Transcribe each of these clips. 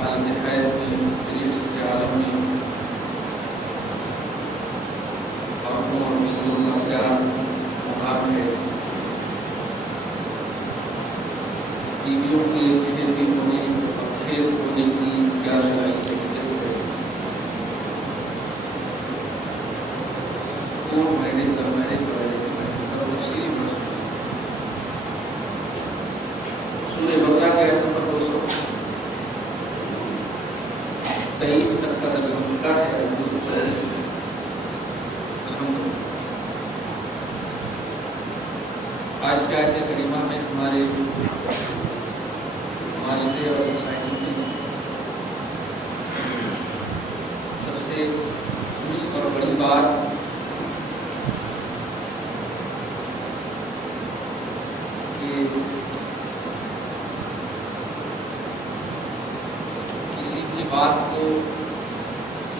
حالت حیض میں پیریڈس کے عالم میں باپوں اور بیویوں کا کیا مقام ہے، بیویوں کی کھیتی ہونے اور کھیت ہونے کی کیا شرائط ہے، کون مینج کر مینج کرائے تفصیلی بات سورہ بقرہ کے آیت نمبر 223 تک کا درس ہو چکا ہے. 224 میں آج کے آیت کریمہ میں ہمارے معاشرے اور سوسائٹی میں سب سے بڑی اور بڑی بات کہ کسی بھی بات کو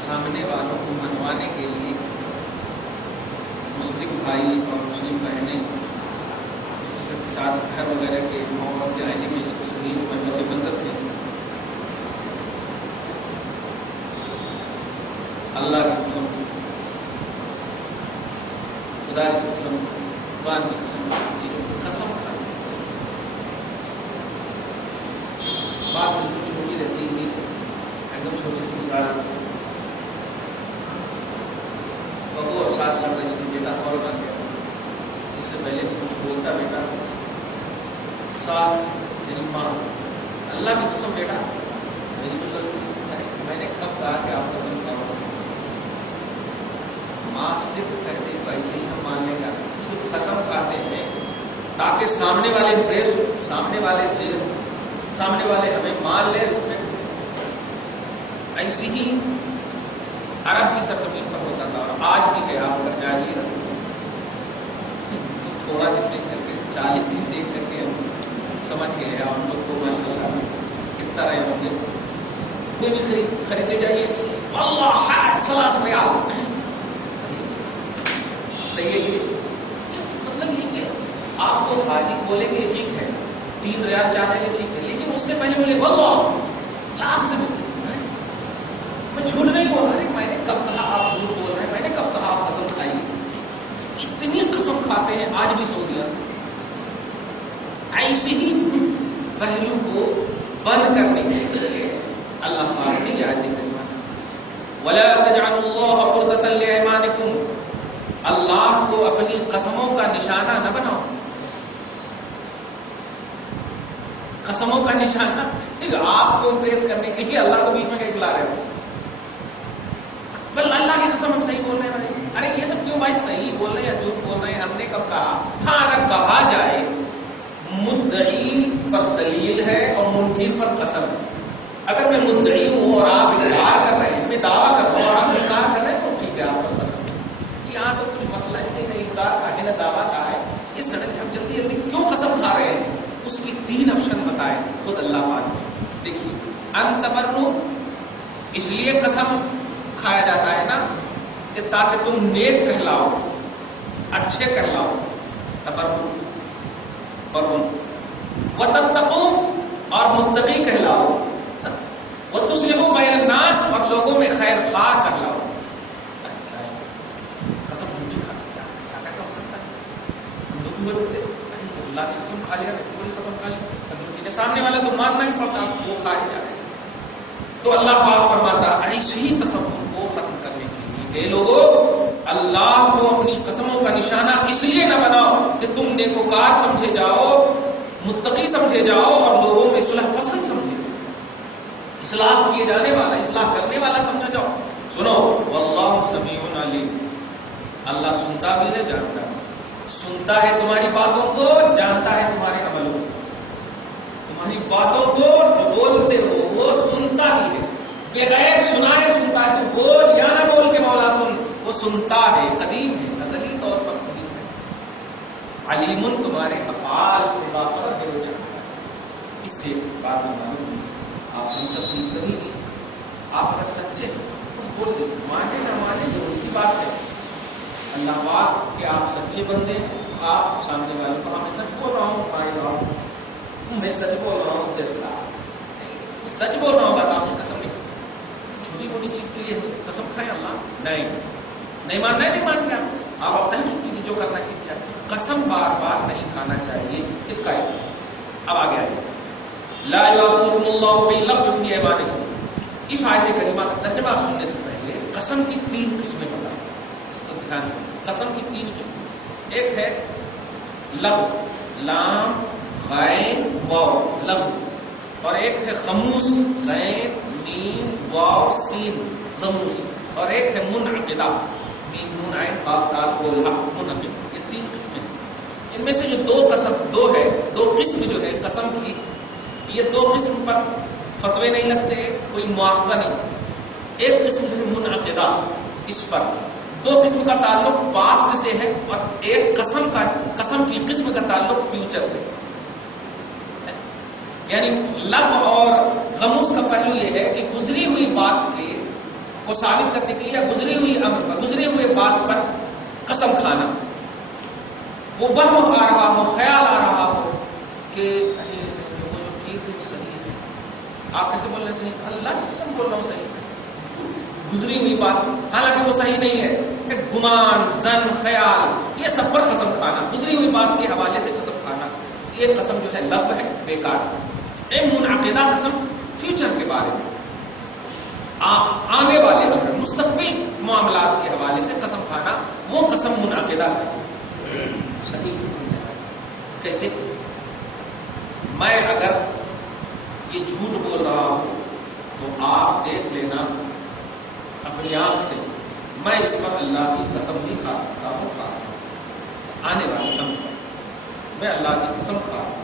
سامنے والوں کو منوانے کے لیے مسلم بھائی اور مسلم بہنیں ساتھ گھر وغیرہ کے ماحول کے آئینے میں اس کو سنی مجمع سے بند رکھیں. اللہ کی قسم، خدا کی قسم، قرآن کی قسم، یہ جو قسم کھاتے ہیں بات بالکل چھوٹی رہتی ہے، ایک دم چھوٹی سی مثال. بہو اور ساس لڑ رہی تھی، بیٹا فوراً آ گیا. اس سے پہلے کہ کچھ بولتا بیٹا ساس میری ماں، اللہ کی قسم بیٹا میری تو غلطی ہے، میں نے کب کہا کہ آپ قسم کھاؤ. ماں صرف کہتے تو ایسے ہی ہم مان لیں گا. جو قسم کھاتے ہیں تاکہ سامنے والے پریس، سامنے والے سے سامنے والے ہمیں مان لے. اس میں ایسی ہی عرب کی سرزمین پر ہوتا تھا اور آج بھی ہے. آپ اگر جائیے تو تھوڑا دن دیکھ کر کے 40 دن دیکھ کر کے ہم سمجھ گئے ہیں. ہم لوگ کو ماشاء اللہ کتنا رہے ہوں گے. کوئی بھی خریدنے جائیے اللہ حد سلاس ریال صحیح ہے. یہ مطلب یہ کہ آپ کو حاجی بولیں گے ٹھیک ہے، 3 ریال چاہنے لے ٹھیک ہے، لیکن اس سے پہلے بولے واللہ لاکھ سے میں جھوٹ نہیں بول رہا. میں نے کب کہا آپ جھوٹ بول رہے ہیں، میں نے کب کہا آپ قسم کھائیے. اتنی قسم کھاتے ہیں آج بھی سعودیہ. ایسے ہی پہلو کو بند کرنے کے لیے اللہ پاک نے یہ آیت کریمہ وَلَا تَجْعَلُوا اللَّهَ عُرْضَةً لِأَيْمَانِكُمْ، اللہ کو اپنی قسموں کا نشانہ نہ بناؤ. قسموں کا نشانہ آپ کو امپریس کرنے کے لیے اللہ کو بیچ میں کہیں بلا رہے ہو. بل اللہ کی قسم ہم صحیح بول رہے ہیں. ارے یہ سب کیوں بھائی صحیح بول رہے ہیں یا جھوٹ بول رہے ہیں؟ ہم نے کب کہا؟ ہاں اگر کہا جائے مدعی پر دلیل ہے اور منکر پر قسم ہے. اگر میں مدعی ہوں اور آپ انکار کر رہے ہیں، میں دعویٰ کر رہا ہوں اور آپ انکار کر رہے ہیں تو ٹھیک ہے آپ پر قسم. یہاں تو کچھ مسئلہ ہی نہیں، انکار کا ہے نہ دعویٰ کا ہے. یہ سڑک ہم جلدی جلدی کیوں قسم کھا رہے ہیں؟ اس کی 3 آپشن بتائے خود اللہ پاک. دیکھیے ان تبرو، اس لیے قسم کھایا جاتا ہے نا کہ تاکہ تم نیک کہلاؤ، اچھے کہلاؤ. تبرو برون وتتقو، اور متقی کہلاؤ. وتصلحوا بین الناس، اور لوگوں میں خیر خواہ کہلاؤ. قسم جھوٹی کھانا کیا ایسا کیسا ہو سکتا ہے؟ ہم لوگ بھی بولتے اللہ کی قسم کھا لیا، کوئی قسم کھا لی، سامنے والا تو ماننا ہی پڑتا، وہ کھا ہی جائے. تو اللہ پاک فرماتا ایسی ہی تصور کو ختم کرنے کے لیے کہ لوگوں اللہ کو اپنی قسموں کا نشانہ اس لیے نہ بناؤ کہ تم نیکوکار سمجھے جاؤ، متقی سمجھے جاؤ اور لوگوں میں صلح پسند سمجھے جاؤ، اصلاح کیے جانے والا، اصلاح کرنے والا سمجھا جاؤ. سنو واللہ سمیع علیم، اللہ سنتا بھی ہے جانتا ہے. سنتا ہے تمہاری باتوں کو، جانتا ہے تمہارے عملوں کو. تمہاری باتوں کو جو بولتے ہو وہ سنتا بھی ہے، بغیر سنائے سنتا ہے. تو بول یا نہ بول کے مولا سن، وہ سنتا ہے، قدیم ہے، ازلی طور پر قدیم ہے. علیم، تمہارے افعال سے باخبر ہے، ہو جاتا ہے. اس سے بات معلوم ہے آپ ہم سب کی کبھی بھی آپ اگر سچے ہیں بس بول دیں، مانے نہ مانے جو ان کی بات ہے. اللہ پاک کہ آپ سچے بندے ہیں، آپ سامنے والوں کو میں سچ بول رہا ہوں، میں سچ بول رہا ہوں، جج صاحب سچ بول رہا ہوں، بتاؤں تو یہ قسم کھائیں اللہ نہیں ماننا ہے، نہیں مان گیا آپ اب تحقیق کیجیے، جو کرنا کیجیے، قسم بار بار نہیں کھانا چاہیے، اس کا اب آگے آئے لا یؤاخذکم اللہ باللغو فی ایمانکم. اس آیت کریمہ کا ترجمہ سننے سے پہلے قسم کی 3 قسمیں بتائیں، اس کو دھیان سے. قسم کی 3 قسمیں، ایک ہے لغو، لام غین واو لغو، اور ایک ہے خموس، غین میم واو سین خموس، اور ایک ہے منعقدہ، میم نون عین قاف دال قول حق منعقد. یہ 3 قسمیں. ان میں سے جو دو قسم جو ہے قسم کی، یہ 2 قسم پر فتوے نہیں لگتے، کوئی مواخذہ نہیں. ایک قسم جو ہے منعقدہ، اس پر 2 قسم کا تعلق پاسٹ سے ہے، اور ایک قسم کی قسم کا تعلق فیوچر سے. یعنی لغو اور غموس کا پہلو یہ ہے کہ گزری ہوئی بات کو ثابت کرنے کے لیے، گزری ہوئے بات پر قسم کھانا. وہ وہم آ رہا ہو، خیال آ رہا ہو کہ وہ جو ٹھیک ہے صحیح ہے، آپ کیسے بول رہے ہیں صحیح؟ اللہ کی قسم بول رہا ہوں صحیح ہے. گزری ہوئی بات حالانکہ وہ صحیح نہیں ہے، گمان، ظن، خیال، یہ سب پر قسم کھانا، گزری ہوئی بات کے حوالے سے قسم کھانا، یہ قسم جو ہے لغو ہے، بیکار ہے. ایک منعقدہ قسم فیوچر کے بارے میں، آنے والے مستقبل معاملات کے حوالے سے قسم کھانا، وہ قسم منعقدہ ہے، صحیح قسم ہے. کیسے؟ میں اگر یہ جھوٹ بول رہا ہوں تو آپ دیکھ لینا اپنی آنکھ سے، میں اس پر اللہ کی قسم نہیں کھا سکتا ہوں. آنے والے دم پر میں اللہ کی قسم کھا رہا ہوں.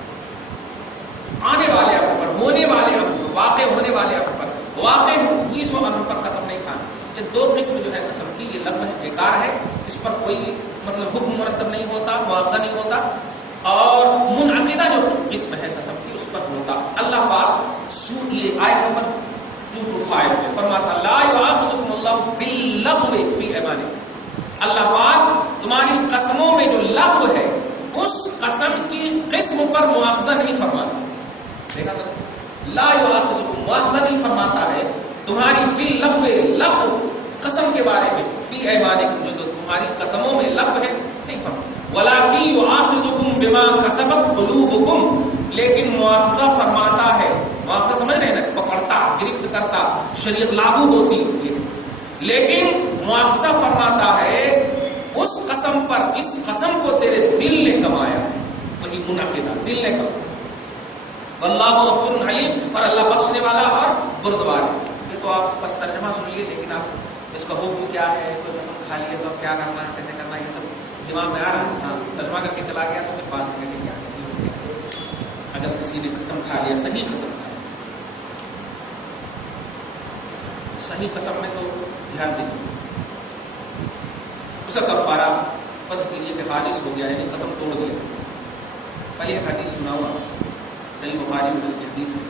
آنے والے امر پر، ہونے والے امر پر، واقع ہونے والے امر پر، واقع ہوئی سو امر پر قسم نہیں کھانا. یہ 2 قسم جو ہے قسم کی، یہ لغو ہے، بیکار ہے، اس پر کوئی حکم مرتب نہیں ہوتا، مواخذہ نہیں ہوتا. اور منعقدہ جو قسم ہے قسم کی، اس پر ہوتا. اللہ پاک یہ آیت نمبر 225 میں فرماتا لا یؤاخذکم اللہ باللغو فی ایمانکم. اللہ پاک تمہاری قسموں میں جو لغو ہے، اس قسم کی قسم پر مواخذہ نہیں فرماتا. دیکھا تو لا یؤاخذکم، مواخذہ نہیں فرماتا ہے تمہاری باللغو قسم کے بارے میں، فی ایمانکم جو تمہاری قسموں میں لغو ہے نہیں فرماتا. ولکن یؤاخذکم بما کسبت قلوبکم، لیکن مواخذہ فرماتا ہے، مواخذہ سمجھ رہے ہیں نا، پکڑتا، گرفت کرتا، شریعت لاگو ہوتی ہے، لیکن مواخذہ فرماتا ہے اس قسم پر جس قسم کو تیرے دل نے کمایا، وہی منعقدہ دل نے کمایا. واللہ غفور علیم، اور اللہ بخشنے والا اور بردبار ہے. یہ تو آپ بس ترجمہ سن لیے، لیکن آپ اس کا حکم کیا ہے، کوئی قسم کھا لیے تو اب کیا کرنا ہے، کیسے کرنا ہے، یہ سب دماغ میں آ رہا ہے. ہاں ترجمہ کر کے چلا گیا تو پھر بات میں کیا اگر کسی نے قسم کھا لیا، صحیح قسم کھا لیا، صحیح قسم میں تو دھیان دیجیے اس کا کفارہ فرض کیجیے کہ خالص ہو گیا، یعنی قسم توڑ دیا. پہلے ایک حدیث سناؤں، صحیح بخاری میں کی حدیث ہے.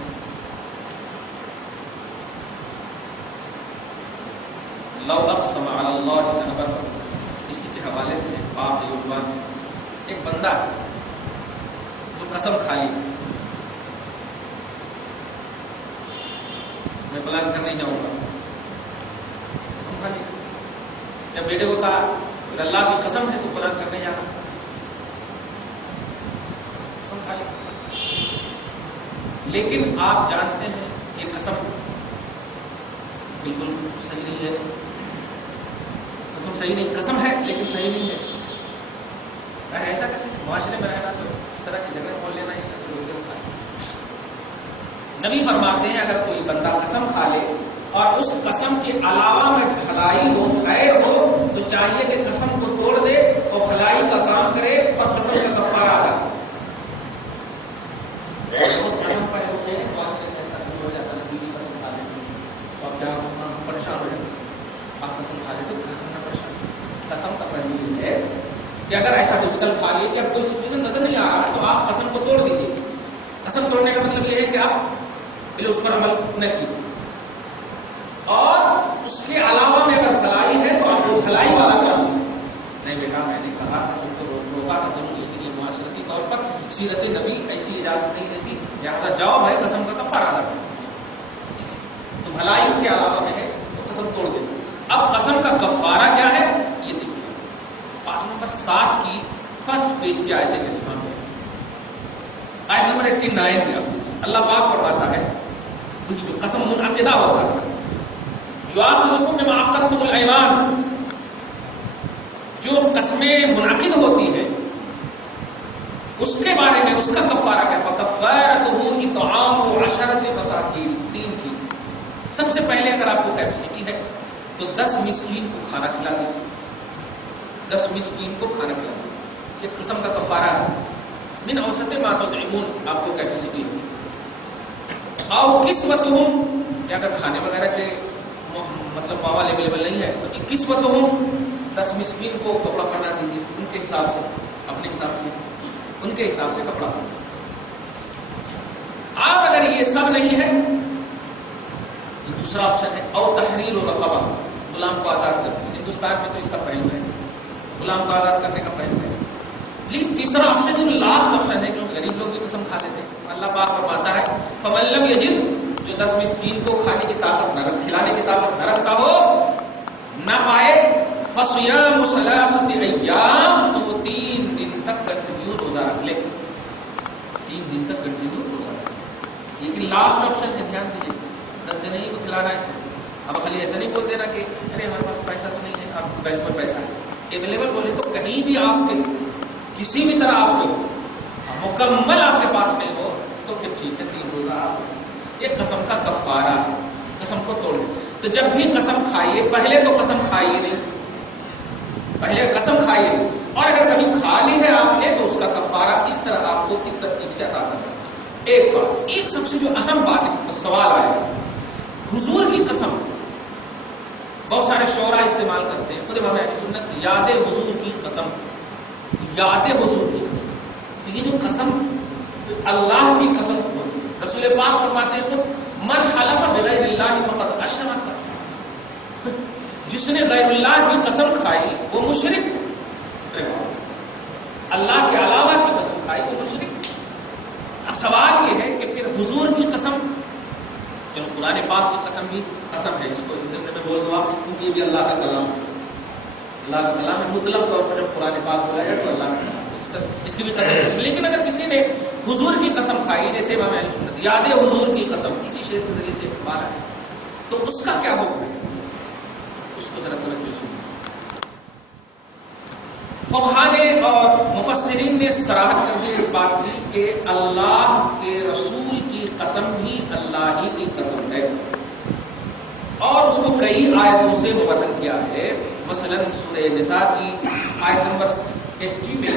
لو اقسم علی اللہ لابرہ، اسی کے حوالے سے باب عنوان. ایک بندہ ہے جو قسم کھا لی، میں فلان کرنے جاؤں گا، قسم کھا لی. جب بیٹے کو کہا اللہ کی قسم ہے تو فلان کرنے جانا، قسم کھا لی. لیکن آپ جانتے ہیں یہ قسم بالکل صحیح نہیں ہے، قسم صحیح نہیں، قسم ہے لیکن صحیح نہیں ہے. ایسا کیسے؟ معاشرے میں رہنا تو اس طرح کی جگہ کھول لینا ہی ہے. نبی فرماتے ہیں اگر کوئی بندہ قسم کھا لے اور اس قسم کے علاوہ میں بھلائی ہو، خیر ہو، تو چاہیے کہ قسم کو توڑ دے اور بھلائی کا کام کرے اور قسم کا کفارہ ادا کرے. قسم پہلو میں معاشرے میں ایسا ہو جاتا ہے، بیوی قسم کھا لیتی اور کیا پریشان ہو جاتا ہے. آپ قسم کھا لیتے تو پریشان. قسم کا پہلو یہ ہے کہ اگر ایسا ڈیفیکلٹ کھا لیے کہ اب کوئی سچویشن نظر نہیں آ رہا تو آپ قسم کو توڑ دیجیے. قسم توڑنے کا مطلب یہ ہے کہ آپ پہلے اس پر عمل نہ کیجیے، اور اس کے علاوہ میں اگر بھلائی ہے تو آپ وہ بھلائی والا کام نہیں. بیٹا میں نے کہا تھا تم کو روکا تھا ضرور، لیکن یہ معاشرتی طور پر سیرت نبی ایسی اجازت نہیں دیتی، لہٰذا جاؤ بھائی قسم کا کفارہ ادا کرو. تو بھلائی اس کے علاوہ میں ہے تو قسم توڑ دے. کفارہ کیا ہے یہ دیکھیے پارٹ نمبر 7 کی فرسٹ پیج کی آیت کریمہ میں آیت نمبر 89 میں اللہ پاک فرماتا ہے جو قسم منعقدہ ہوتا ہے یؤاخذکم بما عقدتم الایمان، جو قسمیں منعقد ہوتی ہیں اس کے بارے میں اس کا کفارہ کیا؟ فکفارتہ اطعام 10 مساکین، 3 چیزیں. سب سے پہلے اگر آپ کو کیپیسٹی ہے تو 10 مسکین کو کھانا کھلا دیجیے، 10 مسکین کو کھانا کھلا دیجیے، یہ قسم کا کفارہ ہے. من اوسط ما تطعمون آپ کو کیپیسٹی ہے. او کسوتہم، یا اگر کھانے وغیرہ کے مطلب ماحول اویلیبل نہیں ہے تو کسوتہم 10 مسکین کو کپڑا پہنا دیجیے ان کے حساب سے، اپنے حساب سے، ان کے حساب سے کپڑا. اور اگر یہ سب نہیں ہے تو دوسرا آپشن ہے او تحریر رقبہ، غلام کو آزاد کرنا. ہندوستان میں تو اس کا پہلو ہے، غلام کو آزاد کرنے کا پہلو ہے. لیکن تیسرا آپشن جو لاسٹ آپشن ہے، کیونکہ غریب لوگ بھی قسم کھا لیتے ہیں. اللہ پاک فرماتا ہے فمن لم یجد، جو 10 مسکین کو کھانے کی طاقت نہ رکھ، کھلانے کی طاقت نہ رکھتا ہو، نہ پائے، فصیام 3 ایام، تو وہ 3 دن تک کنٹینیو روزہ رکھ لے. 3 دن تک کنٹینیو روزہ رکھ لے. لیکن لاسٹ آپشن ہے، دھیان دیجیے، 10 دن ہی کو کھلانا ہے. اب خالی ایسا نہیں بول دینا کہ ارے ہمارے پاس پیسہ تو نہیں ہے، آپ بینک پر پیسہ ہے اویلیبل بولے تو کہیں بھی آپ کے کسی بھی طرح آپ کو مکمل آپ کے پاس نہیں ہو تو پھر ٹھیک ہے 3 روزہ آپ. یہ قسم کا کفارہ ہے، قسم کو توڑ دیں. تو جب بھی قسم کھائیے پہلے تو قسم کھائیے نہیں، پہلے قسم کھائیے نہیں. اور اگر کبھی کھا لی ہے آپ نے تو اس کا کفارہ اس طرح آپ کو اس ترتیب سے ادا کرنا. ایک بات، ایک سب سے جو اہم بات سوال آیا، حضور کی قسم بہت سارے شعراء استعمال کرتے ہیں. خود امام اہل سنت یاد حضور کی قسم، یاد حضور کی قسم. تو یہ جو قسم اللہ کی قسم ہوتی ہے، رسول پاک فرماتے ہیں من حلف بغیر اللہ فقد اشرک، جس نے غیر اللہ کی قسم کھائی وہ مشرک ہے. اللہ کے علاوہ کی قسم کھائی وہ مشرک. اب سوال یہ ہے کہ پھر حضور کی قسم، چلو قرآن پاک کی قسم بھی قسم ہے، اس کو ضمن میں بول دو آپ، کیونکہ یہ بھی اللہ کا کلام ہے، اللہ کا کلام ہے. مطلق طور پر جب قرآن پاک بولا جائے تو اللہ کا کلام، اس کی بھی قسم ہے. لیکن اگر کسی نے حضور کی قسم کھائی، جیسے امام اہل سنت یاد حضور کی قسم اسی شعر کے ذریعے سے استعمال ہے، تو اس کا کیا حکم ہے؟ اس کو ذرا توجہ سنیں. فقہاء نے اور مفسرین نے صراحت کر دی اس بات کی کہ اللہ کے رسول کی قسم بھی اللہ ہی کی قسم ہے، اور اس کو کئی آیتوں سے مبین کیا ہے. مثلا سورہ نساء کی آیت نمبر 80 میں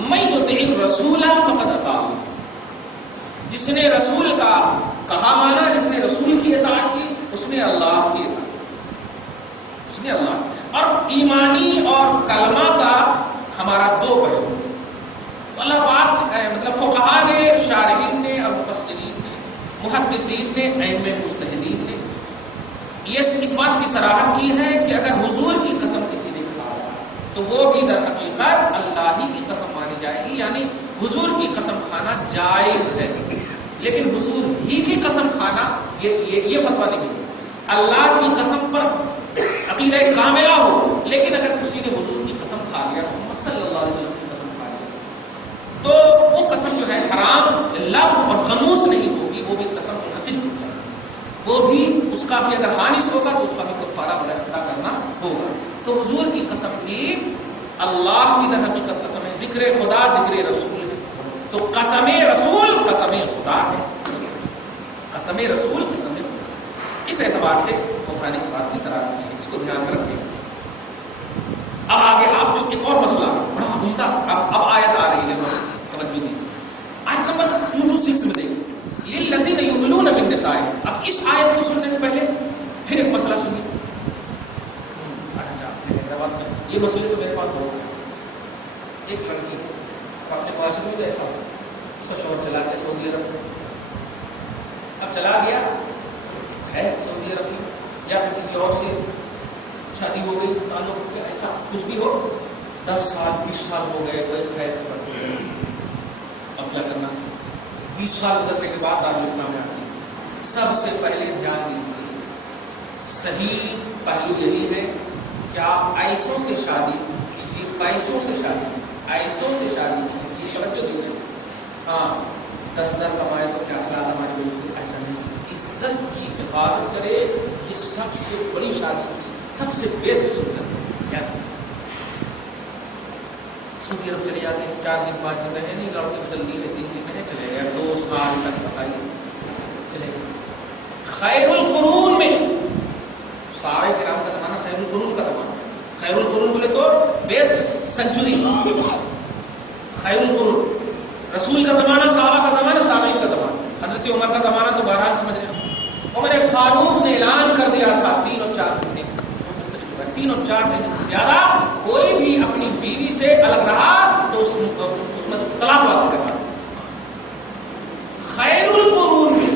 من یطع الرسول فقد اطاع اللہ، جس نے رسول کا کہا مانا، جس نے رسول کی اطاعت کی، اس نے اللہ کی اطاعت کی، اس نے اللہ. اور ایمانی اور کلمہ کا ہمارا 2 پہلو. اللہ پاک مطلب فقہاء نے، شارحین نے اور مفسرین نے، محدثین نے، ائمہ مجتہدین نے یہ اس بات کی صراحت کی ہے کہ اگر حضور کی قسم کسی نے کھایا تو وہ بھی در حقیقت اللہ ہی کی قسم مانی جائے گی. یعنی حضور کی قسم کھانا جائز ہے، لیکن حضور ہی کی قسم کھانا یہ فتویٰ نہیں ہے. اللہ کی قسم پر عقیدہ کاملہ ہو، لیکن اگر کسی نے حضور کی قسم کھا لیا، محمد صلی اللہ علیہ وسلم کی قسم کھا لیا، تو وہ قسم جو ہے حرام لغو اور خنوس نہیں ہوگی، وہ بھی قسم منعقد ہو جائے گی. وہ بھی اس کا بھی اگر حانث ہوگا تو اس کا بھی کفارہ ادا کرنا ہوگا. تو حضور کی قسم بھی اللہ کی در حقیقت قسم ہے. ذکر خدا ذکر رسول ہے، تو قسم رسول قسم خدا ہے. قسم رسول قسم خدا. اس اعتبار سے فقہاء نے اس بات کی صراحت کی ہے، اس کو دھیان میں رکھیں. اب آگے آپ جو ایک اور مسئلہ بڑا عمدہ، اب آیت آ رہی ہے، توجہ دیجیے. آیت نمبر 226 میں دیکھیں للذین یؤلون من نسائہم. اب اس آیت کو سننے سے پہلے پھر ایک مسئلہ سنیے. یہ مسئلے تو میرے پاس بہت ہے. ایک لڑکی ہے، اپنے معاشرے میں تو ایسا ہو، اس کا شوہر چلا گیا سعودی عرب میں. اب چلا گیا ہے سعودی عرب میں، یا پھر کسی اور سے شادی ہو گئی، تعلق ہو گیا، ایسا کچھ بھی ہو، 10 سال 20 سال ہو گئے، کوئی خیر فرق نہیں. اب کیا کرنا؟ 20 سال گزرنے کے بعد دارالفتہ میں آتی. سب سے پہلے دھیان دیجیے، صحیح پہلو یہی ہے کہ آپ ایسوں سے شادی کیجیے، پیسوں سے شادی، ایسوں سے شادی کیجیے، توجہ دیجیے، ہاں 10,000 کمائے تو کیا خیال ہمارے بالکل ایسا نہیں، عزت کی حفاظت کرے، یہ سب سے بڑی شادی کی سب سے بیسٹ سنت ہے۔ سعودی عرب چلے جاتے ہیں، 4 دن 5 دن رہے، نہیں لڑکی بدلنی ہے، 3 دن رہے، چلے گئے، 2 سال تک بتائیے چلے گئے۔ خیر القرون میں صحابہ کرام کا زمانہ خیر القرون کا زمانہ، خیر القرون بولے تو بیسٹ سنچری، خیر القرون رسول کا زمانہ، صحابہ کا زمانہ، تابعین کا زمانہ، حضرت عمر کا زمانہ تو بہرحال سمجھ رہے ہیں۔ عمر فاروق نے اعلان کر دیا تھا 3 اور 4 مہینے، 3 اور 4 مہینے سے زیادہ کوئی بھی اپنی بیوی سے الگ رہا تو اس میں طلاق واقع کرنا۔ خیر القرون میں،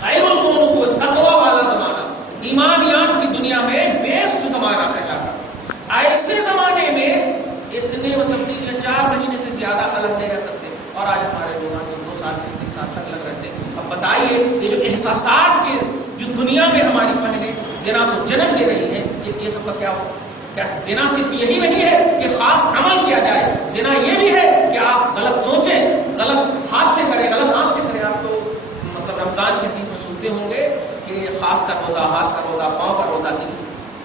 خیر القرون اس کو تقوی والا زمانہ، ایمانیات کی دنیا میں بیسٹ زمانہ کہلاتا۔ ایسے زمانے میں اتنے مطلب 3 یا 4 مہینے سے زیادہ الگ نہیں رہ سکتے، اور آج ہمارے لوگ 2 سال 3 سال تک الگ رہتے ہیں۔ اب بتائیے یہ جو احساسات کے جو دنیا میں ہماری بہنیں زنا کو جنم دے رہی ہیں، یہ سب کا کیا ہو؟ کیا زنا صرف یہی نہیں ہے کہ خاص عمل کیا جائے، زنا یہ بھی ہے کہ آپ غلط سوچیں، غلط ہاتھ سے کریں، غلط آنکھ سے کریں۔ آپ تو مطلب رمضان کی حدیث میں سنتے ہوں گے کہ خاص کا روزہ، ہاتھ کا روزہ، پاؤں کا روزہ، دل،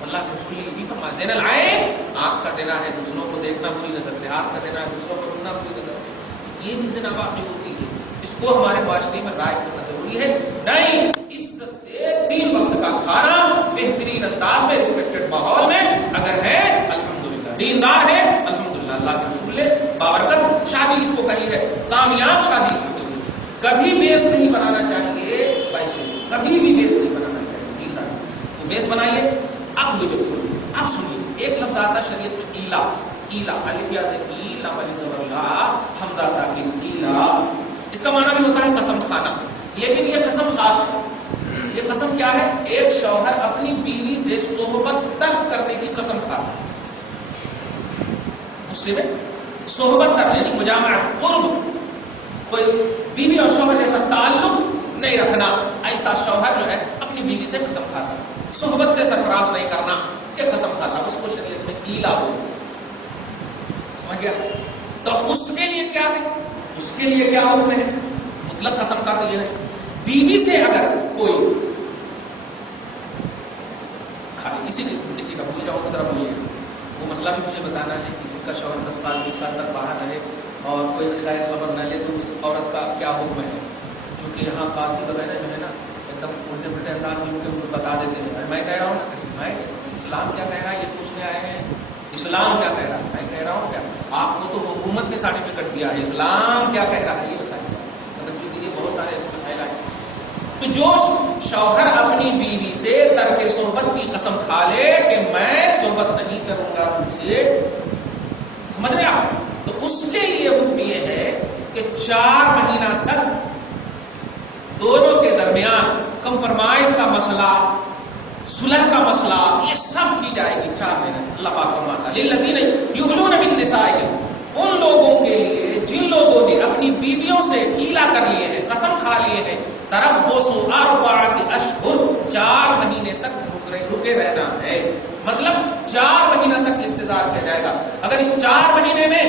اللہ کے رسول نے یہ بھی فرمایا زنا العین، آنکھ کا زنا ہے دوسروں کو دیکھنا بری نظر سے، ہاتھ کا زنا ہے دوسروں کو چھونا بری نظر سے، یہ بھی زنا واقع ہوتی ہے۔ اس کو ہمارے معاشرے میں رائج کرنا ضروری ہے۔ نہیں، عزت سے 3 وقت کا کھانا بہترین انداز میں، رسپیکٹڈ ماحول میں اگر ہے الحمدللہ، دیندار ہے الحمدللہ، اللہ کے رسول نے بابرکت شادی اس کو کہی ہے، کامیاب شادی اس کو چاہیے۔ کبھی بیس نہیں بنانا چاہیے پیسے، کبھی بھی بیس نہیں بنانا چاہیے، دیندار تو بیس بنائیے۔ اب سنیے ایک لفظ آتا شریعت میں ایلا، ایلا، الف یا ای، لام الف زبر لا، حمزہ ساکن، ایلا، اس کا معنی بھی ہوتا ہے قسم کھانا، لیکن یہ قسم خاص ہے۔ یہ قسم کیا ہے؟ ایک شوہر اپنی بیوی سے صحبت ترک کرنے کی قسم کھاتا ہے، اس سے صحبت کرنے یعنی مجامعت، قرب، کوئی بیوی اور شوہر جیسا تعلق نہیں رکھنا، ایسا شوہر جو ہے اپنی بیوی سے قسم کھاتا ہے، صحبت سے سرفراز نہیں کرنا، یہ قسم کھاتا، اس کو شریعت میں ایلا ہو، سمجھ گیا؟ تو اس کے لیے کیا ہے؟ اس کے لیے کیا حکم ہے؟ مطلق قسم کا تو یہ ہے، بیوی سے اگر کوئی اسی دیکھیے گا، بھول جاؤ تو ذرا بھولیے، وہ مسئلہ بھی مجھے بتانا ہے کہ جس کا شوہر 10 سال 20 سال تک باہر رہے اور کوئی خیر خبر نہ لے تو اس عورت کا کیا حکم ہے؟ کیونکہ یہاں قاضی وغیرہ جو ہے نا ایک دم الٹے پلٹے انداز میں ان کو بتا دیتے ہیں، میں کہہ رہا ہوں نا، میں اسلام کیا کہہ رہا ہے یہ پوچھنے آئے ہیں، اسلام کیا کہہ رہا ہے؟ میں کہہ رہا ہوں کیا آپ کو تو حکومت نے سرٹیفکیٹ دیا ہے، اسلام کیا کہہ رہا ہے یہ بتائیے، مطلب چونکہ بہت سارے ایسے مسائل آئے۔ تو جو شوہر اپنی بیوی سے ترک صحبت کی قسم کھا لے کہ میں صحبت نہیں کروں گا تم سے، سمجھ رہے آپ؟ تو اس کے لیے حکم یہ ہے کہ 4 مہینہ تک دونوں کے درمیان کمپرمائز کا مسئلہ، صلح کا مسئلہ، یہ سب کی جائے گی 4 مہینے۔ اللہ پاک فرماتا ہے للذین یغلون من نسائہم، ان لوگوں کے لیے جن لوگوں نے اپنی بیویوں سے ایلا کر لیے ہیں، قسم کھا لیے ہیں، تربصوا 4 اشہر، 4 مہینے تک رکے رہنا ہے، مطلب 4 مہینہ تک انتظار کیا جائے گا۔ اگر اس 4 مہینے میں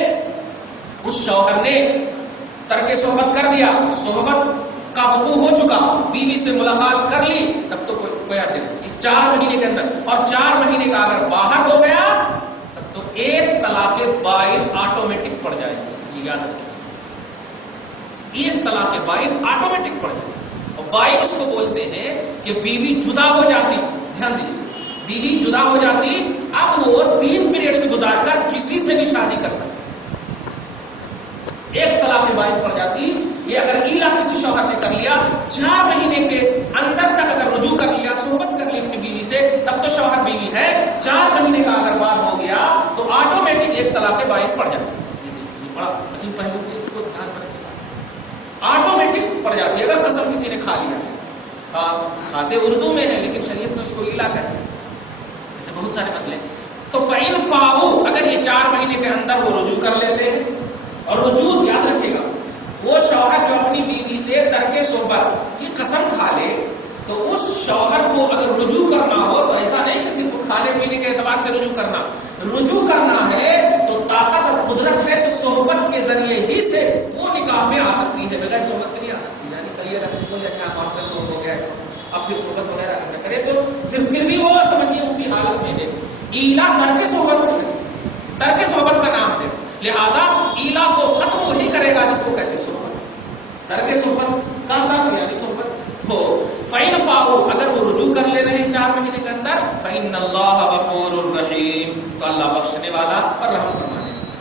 اس شوہر نے ترک صحبت کر دیا، صحبت کا وقوع ہو چکا، بیوی سے ملاقات کر لی، تب تو کوئی حد نہیں، اس 4 مہینے کے اندر، اور 4 مہینے کا اگر باہر ہو گیا تب تو 1 طلاق بائن آٹومیٹک پڑ جائے گی، یہ یاد رکھیں، 1 طلاق بائن آٹومیٹک پڑ جائے گی۔ اور بائن اس کو بولتے ہیں کہ بیوی جدا ہو جاتی، دھیان دیجیے، بیوی جدا ہو جاتی، اب وہ 3 پیریڈ سے گزار کر کسی سے بھی شادی کر سکتی، 1 طلاق بائن پڑ جاتی۔ یہ اگر ایلا کسی شوہر نے کر لیا، 4 مہینے کے اندر تک اگر رجوع کر لیا، صحبت کر لی اپنی بیوی سے، تب تو شوہر بیوی ہے، 4 مہینے کا اگر بعد ہو گیا تو آٹومیٹک 1 طلاق بائن پڑ جاتی ہے۔ یہ بڑا عجیب پہلو ہے، اس کو دھیان میں رکھیے، آٹومیٹک پڑ جاتی ہے اگر قسم کسی نے کھا لیا۔ کھاتے اردو میں ہے لیکن شریعت میں اس کو ایلا کہتے ہیں، ایسے بہت سارے مسئلے۔ تو فَإِنْ فَاءُوا، اگر یہ 4 مہینے کے اندر وہ رجوع کر لیتے ہیں، اور رجوع یاد رکھے گا، وہ شوہر جو اپنی بیوی سے ترک صحبت کی قسم کھا لے تو اس شوہر کو اگر رجوع کرنا ہو تو ایسا نہیں کہ صرف کھانے پینے کے سے رجوع کرنا ہے تو طاقت اور قدرت ہے تو صحبت کے ذریعے ہی سے وہ نکاح میں آ سکتی ہے، بغیر صحبت کے نہیں آ سکتی. یعنی کہیے گا کوئی اچھا معاف کر دو ہو گیا ایسا، اب پھر صحبت وغیرہ نہ کرے تو پھر بھی وہ سمجھیے اسی حالت میں ہے. ایلا ترک صحبت کا نام ہے، لہذا ایلا کو ختم وہی کرے گا جس کو کہتے ہیں صحبت. ترک صحبت کا ترک یعنی صحبت ہو. فَإِنْ فَاءُوا اگر وہ رجوع کر لے رہے ہیں 4 مہینے کے اندر فَإِنَّ اللَّهَ غَفُورٌ رَحِيمٌ تو اللہ بخشنے والا اور رحم فرمانے والا.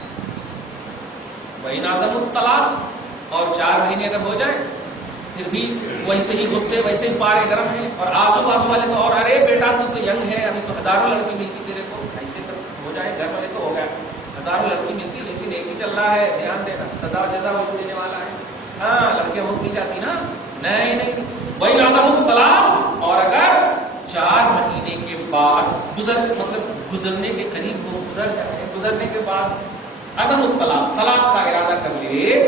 وَإِنْ عَزَمُوا الطَّلَاقَ اور 4 مہینے اگر ہو جائے پھر بھی ویسے ہی غصے ویسے ہی پارے گرم ہیں اور آزو بازو والے تو اور ارے بیٹا تو ینگ ہے ابھی تو ہزاروں لڑکی ملتی تیرے کو، ایسے سب ہو جائے گھر والے تو ہو گیا ہزاروں لڑکی ملتی لیکن ایک ہی چل رہا ہے، دھیان دینا سزا جزا وہ دینے والا ہے. ہاں لڑکیاں بہت مل جاتی نا، نہیں وہی عزم الطلاق اور اگر 4 مہینے کے بعد گزرنے کے قریب وہ گزر جائے، گزرنے کے بعد عزم الطلاق طلاق کا ارادہ کر لے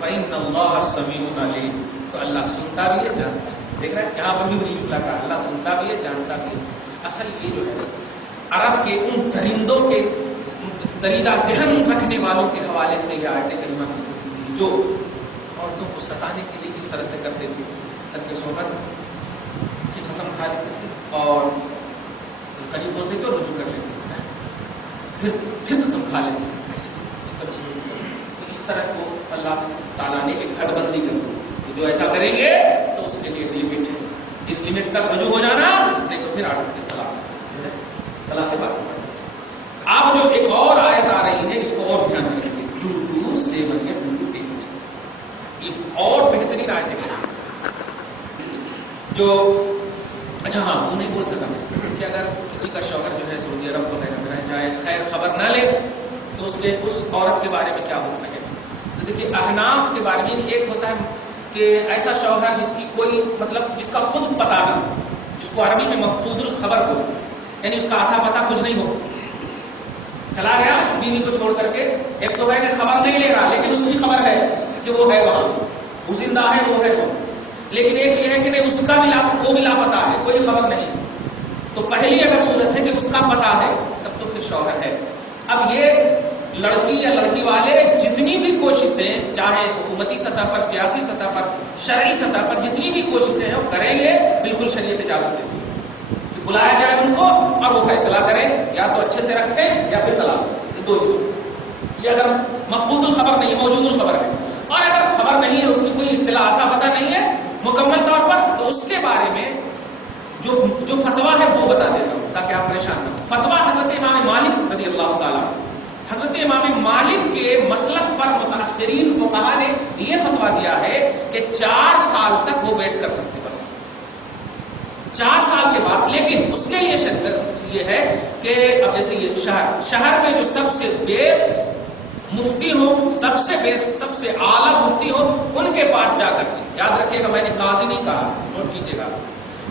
فإن اللہ سمیع علیم تو اللہ سنتا بھی ہے جانتا ہے. دیکھ رہے ہیں یہاں پر بھی وہی جملہ کہا اللہ سنتا بھی ہے جانتا بھی ہے. اصل یہ جو ہے عرب کے ان درندوں کے دریدہ ذہن رکھنے والوں کے حوالے سے یہ آیت کریمہ جو عورتوں کو ستانے کے لیے کس طرح سے کرتے تھے تک صحبت کی قسم کھا لیتے تھے اور قریب ہوتے تو رجوع کر لیتے پھر قسم کھا لیتے تو اس طرح کو اللہ تعالیٰ نے ایک حد بندی کر دی کہ جو ایسا کریں گے تو اس کے لیے ایک لمٹ ہے، اس لمٹ تک رجوع ہو جانا نہیں تو پھر طلاق کے بعد. آپ جو ایک اور آیت آ رہی ہے اس کو اور دھیان دیجیے 2:7 یا 2:8 یہ اور بہترین آیت ہے جو اچھا ہاں وہ نہیں بول سکا کہ اگر کسی کا شوہر جو ہے سعودی عرب وغیرہ میں رہ جائے خیر خبر نہ لے تو اس عورت کے بارے میں کیا حکم ہے. تو دیکھیے احناف کے بارے میں ایک ہوتا ہے کہ ایسا شوہر جس کی کوئی جس کا خود پتہ نہ، جس کو عربی میں مفقود الخبر ہو، یعنی اس کا آتا پتہ کچھ نہیں ہو، چلا گیا بیوی کو چھوڑ کر کے. ایک تو ہے کہ خبر نہیں لے رہا لیکن اس کی خبر ہے کہ وہ ہے وہاں، وہ زندہ ہے وہ ہے وہ، لیکن ایک یہ ہے کہ نہیں اس کا بھی وہ بھی لاپتہ ہے کوئی خبر نہیں. تو پہلی اگر صورت ہے کہ اس کا پتہ ہے تب تو پھر شوہر ہے. اب یہ لڑکی یا لڑکی والے جتنی بھی کوششیں چاہے حکومتی سطح پر، سیاسی سطح پر، شرعی سطح پر جتنی بھی کوششیں ہیں وہ کریں گے بالکل شریعت اجازت دیتی ہے کہ بلایا جائے ان کو اور وہ فیصلہ کریں یا تو اچھے سے رکھیں یا پھر طلاق. دو یہ اگر مفقود الخبر نہیں موجود الخبر ہے اور اگر خبر نہیں ہے اس کی کوئی اطلاع آتا پتہ نہیں ہے مکمل طور پر تو اس کے بارے میں جو فتویٰ ہے وہ بتا دیتا ہوں تاکہ آپ پریشان نہ ہوں. فتویٰ حضرت امام مالک رضی اللہ تعالیٰ، حضرت امام مالک کے مسلک پر متأخرین فقہاء نے یہ فتویٰ دیا ہے کہ 4 سال تک وہ ویٹ کر سکتے، بس 4 سال کے بعد. لیکن اس کے لیے شرط یہ ہے کہ اب جیسے یہ شہر میں جو سب سے بیسٹ مفتی ہو، سب سے بیسٹ سب سے اعلیٰ مفتی ہو ان کے پاس جا کر کے، یاد رکھیے گا میں نے قاضی نہیں کہا، نوٹ کیجیے گا،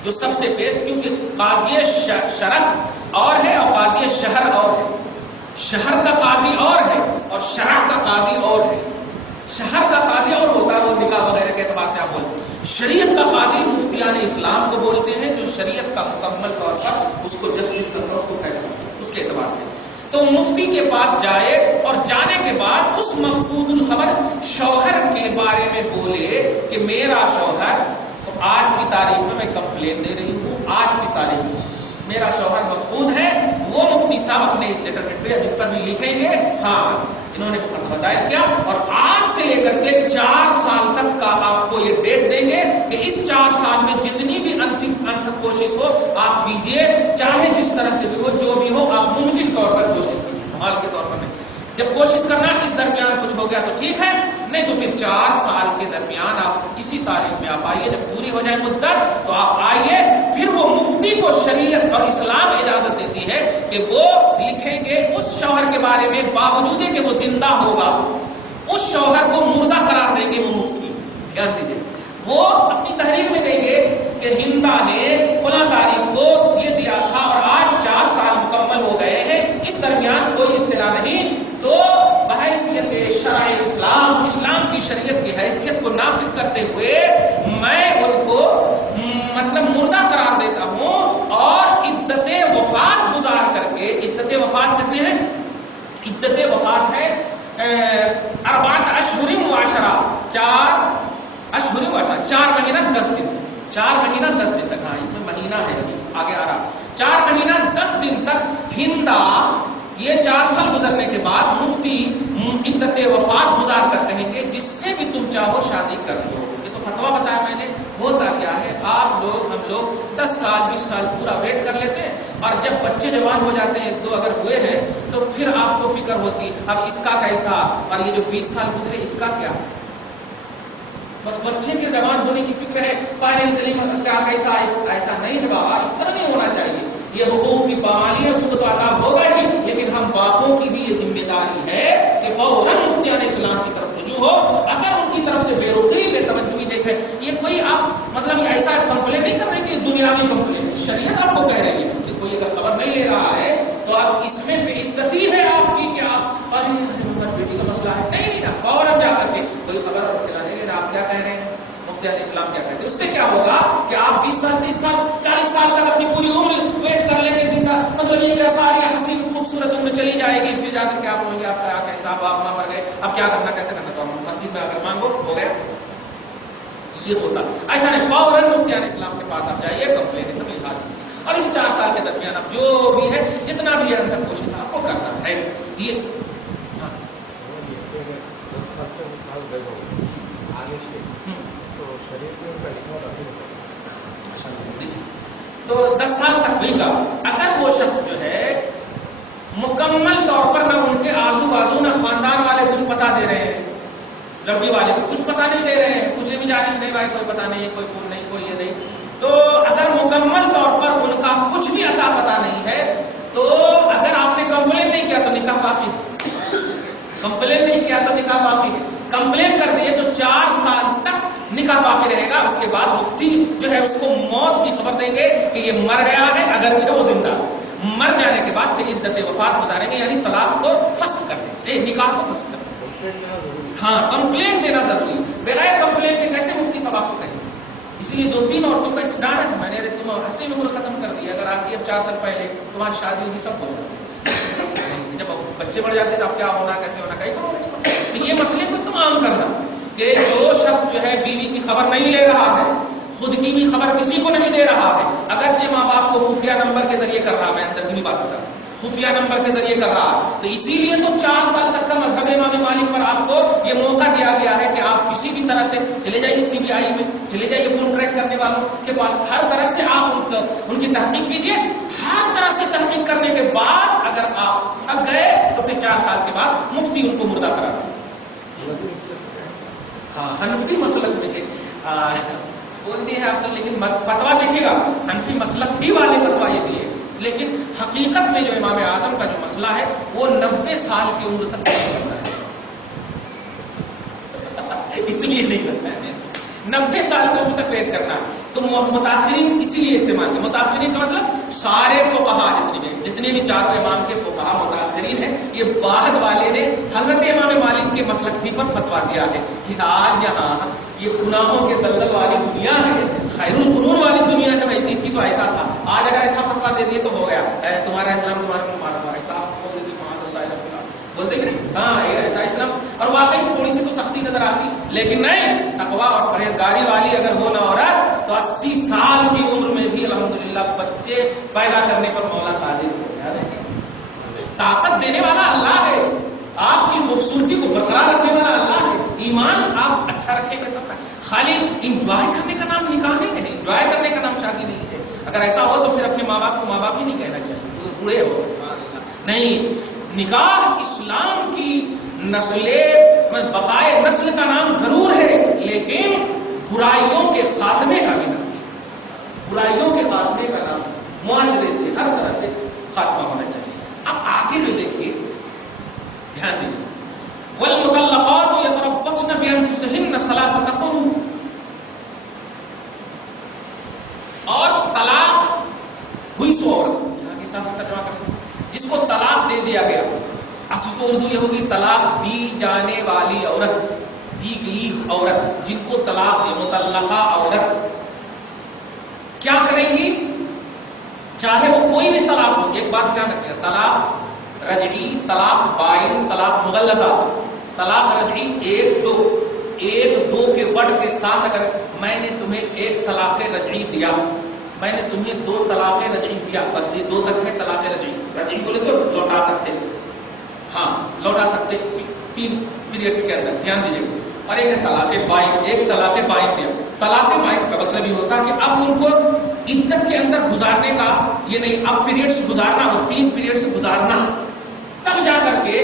جو سب سے بیسٹ، کیونکہ قاضی شرع اور ہے اور قاضی شہر اور ہے. شہر کا قاضی اور ہے اور شرع کا قاضی اور ہے. شہر کا قاضی اور ہوتا ہے وہ نکاح وغیرہ کے اعتبار سے آپ بولتے ہیں. شریعت کا قاضی مفتیان اسلام کو بولتے ہیں جو شریعت کا مکمل طور پر اس کو جسٹس کرنا، اس کو فیصلہ اس کے اعتبار سے. تو مفتی کے پاس جائے اور جانے کے بعد اس مفقود الخبر شوہر کے بارے میں بولے کہ میرا شوہر آج کی تاریخ میں کمپلین دے رہی ہوں، آج کی تاریخ سے میرا شوہر مفقود ہے. وہ مفتی صاحب اپنے لیٹر ہیڈ پہ جس پر بھی لکھیں گے ہاں انہوں نے مقدمہ دائر کیا اور آج سے لے کر کے 4 سال تک کا آپ کو یہ ڈیٹ دیں گے کہ اس 4 سال میں جتنی بھی انتھ کوشش ہو آپ کیجئے، چاہے جس طرح سے بھی ہو، جو بھی ہو آپ ممکن طور پر کوشش کیجیے. محال کے طور پر نہیں، جب کوشش کرنا اس درمیان کچھ ہو گیا تو ٹھیک ہے، نہیں تو پھر 4 سال کے درمیان آپ کسی تاریخ میں آپ آئیے، جب پوری ہو جائے مدت تو آپ آئیے. پھر وہ مفتی کو شریعت اور اسلام اجازت دیتی ہے کہ وہ لکھیں گے اس شوہر کے بارے میں باوجود کہ وہ زندہ ہوگا، اس شوہر کو مردہ قرار دیں گے وہ مفتی. دھیان دیجیے، وہ اپنی تحریر میں دیں گے کہ ہندا نے فلاں تاریخ کو یہ دیا تھا اور آج 4 سال مکمل ہو گئے ہیں، اس درمیان کوئی اطلاع نہیں. تو بحیثیت شرع اسلام کی شریعت کی حیثیت کو نافذ کرتے ہوئے میں ان کو مردہ قرار دیتا ہوں اور عدت وفات گزار کر کے عدت 4 مہینہ 10 دن 4 مہینہ 10 دن تک. ہاں اس میں مہینہ ہے ابھی آگے آ رہا. 4 مہینہ 10 دن تک ہندا یہ 4 سال گزرنے کے بعد مفتی عدت وفات گزار کر کہیں گے جس سے بھی تم چاہو شادی کر لو. یہ تو فتویٰ بتایا میں نے. ہوتا کیا ہے آپ لوگ ہم لوگ 10 سال 20 سال پورا ویٹ کر لیتے ہیں اور جب بچے جوان ہو جاتے ہیں 2 اگر ہوئے ہیں تو پھر آپ کو فکر ہوتی اب اس کا کیسا اور یہ جو 20 سال گزرے اس کا کیا. بس بچے کے جوان ہونے کی فکر ہے فائنینشلی کیا کیسا. ایسا نہیں ہے بابا, اس طرح نہیں ہونا چاہیے. یہ حقوق کی پامالی ہے, اس کو تو عذاب ہوگا ہی, لیکن ہم باپوں کی بھی یہ ذمہ داری ہے کہ فوراً مفتیان اسلام کی طرف رجوع ہو. اگر ان کی طرف سے بے رخی بے توجہی دیکھیں, یہ کوئی آپ مطلب ایسا کمپلین نہیں کر رہے کہ دنیاوی کمپلین ہے. شریعت آپ کو کہہ رہی ہے کہ کوئی اگر خبر نہیں لے رہا ہے تو اب اس میں بے عزتی ہے آپ کی کہ آپ بیٹی کا مسئلہ ہے. نہیں نا, فوراً جا کر کے کوئی خبر نہیں لے رہا. آپ کیا کہہ رہے ہیں, مفتیان اسلام کیا کہتے ہیں؟ اس سے کیا ہوگا کہ آپ 20 سال 30 سال 40 سال تک اپنی پوری عمر ویٹ کر لیں گے زندہ. مطلب یہ کہ ساری حسین خوبصورت عمر چلی جائے گی, پھر جا کر کے آپ بولیں گے آپ کا کیسا باپ ماں مر گئے, اب کیا کرنا کیسے کرنا, تو ہم مسجد میں اگر مانگو ہو گیا. یہ ہوتا ایسا نہیں. فوراً مفتیان اسلام کے پاس آپ جائیے, کمپلین تبلیغات, اور اس 4 سال کے درمیان اب جو بھی ہے جتنا بھی ہے ان تک کوشش آپ کو کرنا ہے. یہ تو 10 سال تک بھی گا. اگر وہ شخص جو ہے مکمل طور پر نہ ان کے آزو بازو نہ خاندان والے کچھ پتا دے رہے ہیں, لڑکی والے کو کچھ پتا نہیں دے رہے ہیں, کچھ بھی جانے نہیں بھائی کوئی پتا نہیں ہے, کوئی فون نہیں, کوئی یہ نہیں, تو اگر مکمل طور پر ان کا کچھ بھی عطا پتا نہیں ہے تو اگر آپ نے کمپلین نہیں کیا تو نکاح باقی ہے. کمپلین نہیں کیا تو نکاح باقی ہے. کمپلین کر دیے تو 4 سال تک نکاح باقی رہے گا. اس کے بعد مفتی جو ہے اس کو موت کی خبر دیں گے کہ یہ مر گیا ہے, اگرچہ وہ زندہ. مر جانے کے بعد پھر عدت وفات گزاریں گے, یعنی طلاق کو فسخ کر دیں گے, نکاح کو فسخ کر دیں گے. ہاں کمپلین دینا ضروری. بغیر کمپلین کے کیسے مفتی صاحب آپ کو کہیں؟ اس لیے 2-3 عورتوں کا اس ڈانٹا تھا میں نے, تم حسین عمر ختم کر دی, اگر آپ کی اب 4 سال پہلے تمہاری شادی ہوگی سب بول رہے جب بچے بڑھ جاتے تو اب کیا ہونا کیسے ہونا کہیں تو یہ مسئلے کو تم عام کرنا کہ جو شخص جو ہے بیوی کی خبر نہیں لے رہا ہے, خود کی بھی خبر کسی کو نہیں دے رہا ہے, اگرچہ ماں باپ کو خفیہ نمبر کے ذریعے کر رہا, میں اندر کی بات بتا, خفیہ نمبر کے ذریعے کر رہا, تو اسی لیے تو 4 سال تک کا مذہب امام مالک پر آپ کو یہ موقع دیا گیا ہے کہ آپ کسی بھی طرح سے چلے جائیے CBI میں, چلے جائیے فون ٹریک کرنے والوں کے پاس, ہر طرح سے آپ ان کی تحقیق کیجیے. ہر طرح سے تحقیق کرنے کے بعد اگر آپ تھک گئے تو پھر 4 سال کے بعد مفتی ان کو مردہ قرار دیں. ہاں حنفی مسلک دیکھیے بول دیے ہیں آپ نے, لیکن فتوا دیکھیے گا حنفی مسلک بھی والے فتوا یہ دیے, لیکن حقیقت میں جو امام اعظم کا جو مسئلہ ہے وہ 90 سال کی عمر تک کرتا ہے. اس لیے نہیں کرتا ہے 90 سال کی عمر تک ویٹ کرنا ہے. تو متاثرین اسی لیے استعمال کیا. متاثرین کا مطلب سارے فقہا جتنے بھی 4 امام کے فقہا متاثرین ہیں, یہ بعد والے نے حضرت امام مالک کے مسلک ہی پر فتوا دیا ہے کہ آج یہاں یہ گناہوں کے دلدل والی دنیا ہے, خیر القرون والی دنیا جب ایسی تھی تو ایسا تھا, آج اگر ایسا فتوا دے دیے تو ہو گیا, تمہارا اسلام تمہارا کو مارا, ایسا بولتے کہ نہیں, ہاں یہ ایسا اسلام. اور واقعی تھوڑی سی تو سختی نظر آتی, لیکن نہیں, تقویٰ اور پرہیزگاری والی اگر ہو نہ عورت تو 80 سال کی عمر میں بھی الحمدللہ بچے پیدا کرنے پر مولا قادر ہے. طاقت دینے والا اللہ ہے, آپ کی خوبصورتی کو برقرار رکھنے والا اللہ ہے. ایمان آپ اچھا رکھیں گے تب. خالی انجوائے کرنے کا نام نکاح نہیں ہے, انجوائے کرنے کا نام شادی نہیں ہے. اگر ایسا ہو تو پھر اپنے ماں باپ کو ماں باپ ہی نہیں کہنا چاہیے, بوڑھے ہو نہیں. نکاح اسلام کی نسل بقائے نسل کا نام ضرور ہے, لیکن برائیوں کے خاتمے کا بھی نام, برائیوں کے خاتمے کا نام, معاشرے سے ہر طرح سے خاتمہ ہونا چاہیے. اب آگے جو دیکھیے دھیان دیجیے, والمطلقات یتربصن بانفسهن 3 قروء, اور طلاق ہوئی سو عورت, یہاں کے حساب سے ترجمہ کرتے ہیں, جس کو طلاق دے دیا گیا, اصل تو اردو یہ ہوگی طلاق دی جانے والی عورت, دی گئی عورت, جن کو طلاق دی, مطلقہ عورت کیا کریں گی, چاہے وہ کوئی بھی طلاق ہو. ایک بات دھیان رکھیں, طلاق رجعی, طلاق بائن, طلاق مغلظہ. طلاق رجعی 1 2 ایک دو کے ورڈ کے ساتھ اگر میں نے تمہیں ایک طلاق رجعی دیا، میں نے تمہیں 2 طلاق رجعی دیا، بس یہ 2 تک ہے طلاق رجعی. رجعی بولے تو لوٹا سکتے، ہاں لوٹا سکتے 3 پیریڈز کے اندر، دھیان دیجیے. اور ایک ہے طلاق بائن، ایک طلاق بائن دیا. طلاق بائن کا مطلب یہ ہوتا ہے کہ اب ان کو عدت کے اندر گزارنے کا یہ نہیں، اب پیریڈز گزارنا ہو، 3 پیریڈز گزارنا، تب جا کر کے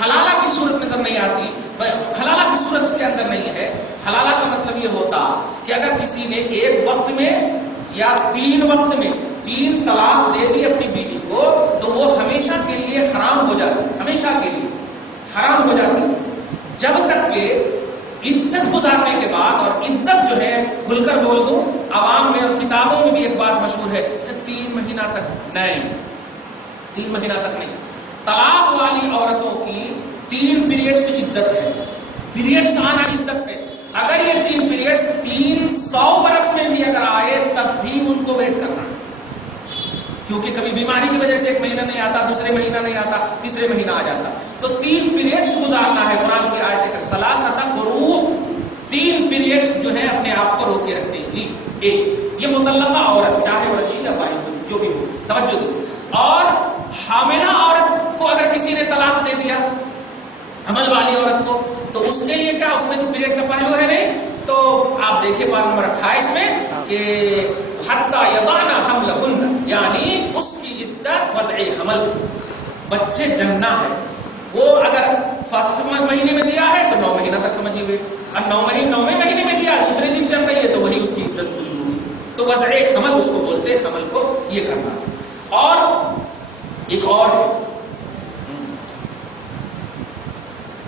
حلالہ کی صورت نظر نہیں آتی. حلالہ کی صورت اس کے اندر نہیں ہے. حلالہ کا مطلب یہ ہوتا کہ اگر کسی نے ایک وقت میں یا 3 وقت میں 3 طلاق دے دی اپنی بیوی کو، تو وہ ہمیشہ کے لیے حرام ہو جاتی، ہمیشہ کے لیے حرام ہو جاتی، جب تک کہ عدت گزارنے کے بعد. اور عدت جو ہے کھل کر بول دوں، عوام میں اور کتابوں میں بھی ایک بات مشہور ہے، 3 مہینہ تک نہیں، 3 مہینہ تک نہیں. طلاق والی عورتوں کی 3 پیریڈز عدت ہے، پیریڈز آنا عدت ہے. اگر یہ 3 پیریڈز 300 برس میں بھی اگر آئے تب بھی ان کو ویٹ کرنا ہے، کیونکہ کبھی بیماری کی وجہ سے 1 مہینہ نہیں آتا، دوسرے مہینہ نہیں آتا، تیسرے مہینہ آ جاتا. تو 3 پیریڈز گزارنا ہے. قرآن کی آیت ہے ثلاثۃ قروء، 3 پیریڈز جو ہے اپنے آپ کو روکے رکھنے کی. ایک یہ مطلقہ عورت، چاہے وہ رجعی یا بائن ہو، جو بھی ہو، توجہ دو. اور حاملہ عورت کو اگر کسی نے طلاق دے دیا، حمل والی عورت کو، تو اس کے لیے کیا، اس میں تو پیریڈ کا پہلو ہے نہیں. تو آپ دیکھیں پارہ نمبر 28 میں کہ حتی یضعن حملہن، یعنی اس کی عدت وضع حمل، بچے جننا ہے. وہ اگر فرسٹ مہینے میں دیا ہے تو 9 مہینہ تک سمجھیے ہوئے، اب 9ویں مہینے میں دیا، دوسرے دن جن رہی ہے تو وہی اس کی عدت پوری ہوگی. تو وضع حمل اس کو بولتے ہیں، حمل کو یہ کرنا. اور ایک اور ہے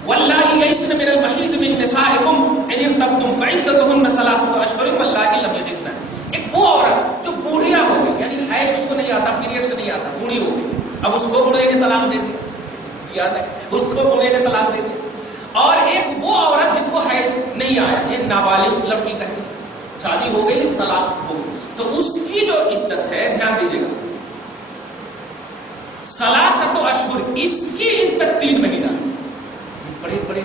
واللائي يئسن من المحيض من نسائكم ان ارتبتم فعدتهن 3 اشهر واللائي لم يحضن. ایک وہ عورت جو بوڑھیا ہو گئی، یعنی حیض اس کو نہیں آتا، پیریڈ سے نہیں آتا، بوڑھی ہو گئی، اب اس کو بوڑھے نے طلاق دے دی، یاد ہے اس کو بوڑھے نے طلاق دے دی. اور ایک وہ عورت جس کو حیض نہیں آیا، یہ نابالغ لڑکی کہتی، شادی ہو گئی طلاق ہو گئی، تو اس کی جو عدت ہے دھیان دیجیے گا 3 اشہر، اس کی عدت 3 مہینہ. بڑے بڑے